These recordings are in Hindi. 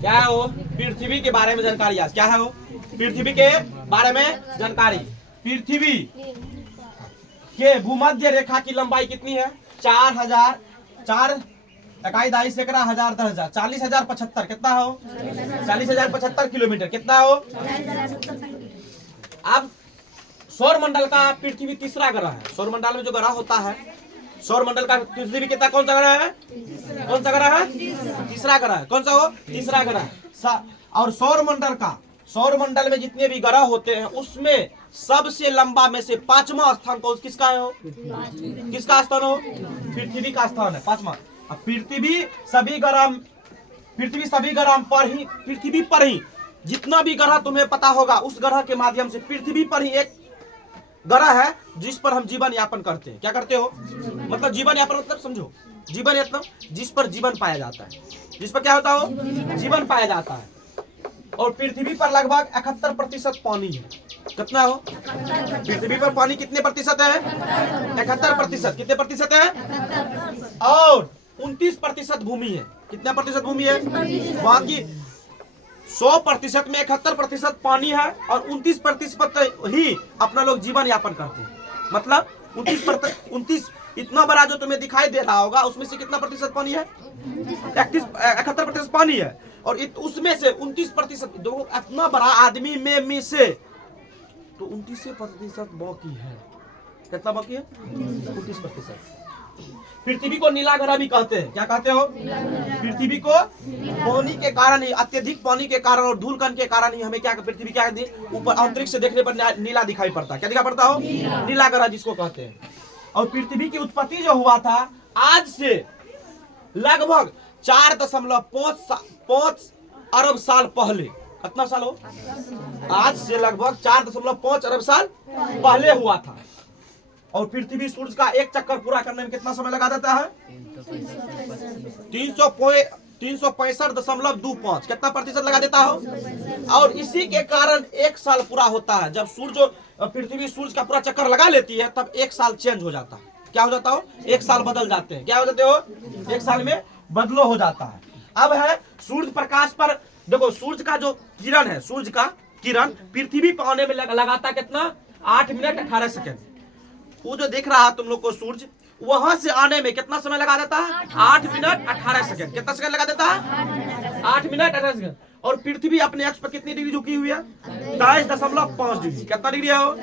क्या है वो? पृथ्वी के बारे में जानकारी। आज क्या है वो? पृथ्वी के बारे में जानकारी। पृथ्वी के भूमध्य रेखा की लंबाई कितनी है? 4,000 4 इकाई दाई सैकड़ा 1000 10,000 40,075 कितना हो? 40,075 किलोमीटर कितना हो? अब सौर मंडल का पृथ्वी तीसरा ग्रह है। सौर मंडल में जो ग्रह होता है, सौर मंडल का पृथ्वी कितना कौन सा ग्रह है? कौन सा ग्रह है? तीसरा ग्रह। कौन सा हो? तीसरा ग्रह। और सौर मंडल में जितने भी ग्रह होते हैं उसमें सबसे लंबा में से 5वां स्थान किसका है? किसका स्थान हो? पृथ्वी का स्थान है 5वां। अब पृथ्वी सभी पर ही जितना भी ग्रह तुम्हें पता होगा उस ग्रह के माध्यम से पृथ्वी पर ही एक ग्रह है जिस पर हम जीवन यापन करते हैं। क्या करते हो? मतलब जीवन यापन मतलब समझो, जीवन यापन जिस पर जीवन पाया जाता है, जिस पर क्या होता हो? जीवन पाया जाता है। और पृथ्वी पर लगभग 71% पानी है। कितना हो? पृथ्वी पर पानी कितने प्रतिशत है? 71%। कितने प्रतिशत है? और 29% भूमि है। कितना प्रतिशत भूमि है? बाकी 100% में 71% पानी है और 29% ही अपना लोग जीवन यापन करते हैं। मतलब 29 इतना बड़ा जो तुम्हें दिखाई दे रहा होगा उसमें से कितना प्रतिशत पानी है? 71% पानी है। और उसमें से 29% जो इतना बड़ा आदमी में से तो 29% बाकी है। कितना बाकी है? 29%। पृथ्वी को नीला ग्रह भी कहते हैं। क्या कहते हो? पृथ्वी को पानी के कारण ही, अत्यधिक पानी के कारण और धूलकण के कारण ही हमें क्या पृथ्वी क्या ऊपर अंतरिक्ष से देखने पर नीला दिखाई पड़ता है। क्या दिखाई पड़ता हो? नीला ग्रह जिसको कहते हैं। और पृथ्वी की उत्पत्ति जो हुआ था आज से लगभग 4.5 अरब साल पहले। कितना साल हो? आज से लगभग 4.5 अरब साल पहले हुआ था। और पृथ्वी सूर्य का एक चक्कर पूरा करने में कितना समय लगा देता है? 365.25। कितना प्रतिशत लगा देता हो? और इसी के कारण एक साल पूरा होता है। जब पृथ्वी सूर्य का पूरा चक्कर लगा लेती है तब एक साल चेंज हो जाता है। क्या हो जाता हो? एक साल बदल जाते हैं। क्या हो जाते हो? एक साल में बदलो हो जाता है। अब है सूर्य प्रकाश पर देखो, सूर्य का जो किरण है, सूर्य का किरण पृथ्वी पर आने में लगाता कितना? 8 मिनट 18 सेकेंड। वो जो देख रहा है तुम लोग को सूर्य, वहां से आने में कितना समय लगा देता है? 8 मिनट 18 सेकेंड। कितना सेकंड लगा देता है? 8 मिनट 18 सेकेंड। और पृथ्वी अपने अक्ष पर कितनी डिग्री झुकी हुई है? 23.5 डिग्री। कितना डिग्री है वो?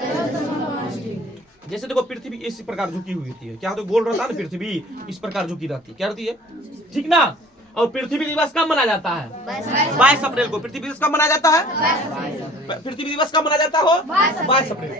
जैसे देखो पृथ्वी इस प्रकार झुकी हुई थी। क्या तो गोल रहता है ना, पृथ्वी इस प्रकार झुकी रहती है। क्या रहती है? ठीक ना। और पृथ्वी दिवस कब मनाया जाता है? 22 अप्रैल को। पृथ्वी दिवस कब मनाया जाता है? पृथ्वी दिवस कब मनाया जाता हो? 22 अप्रैल।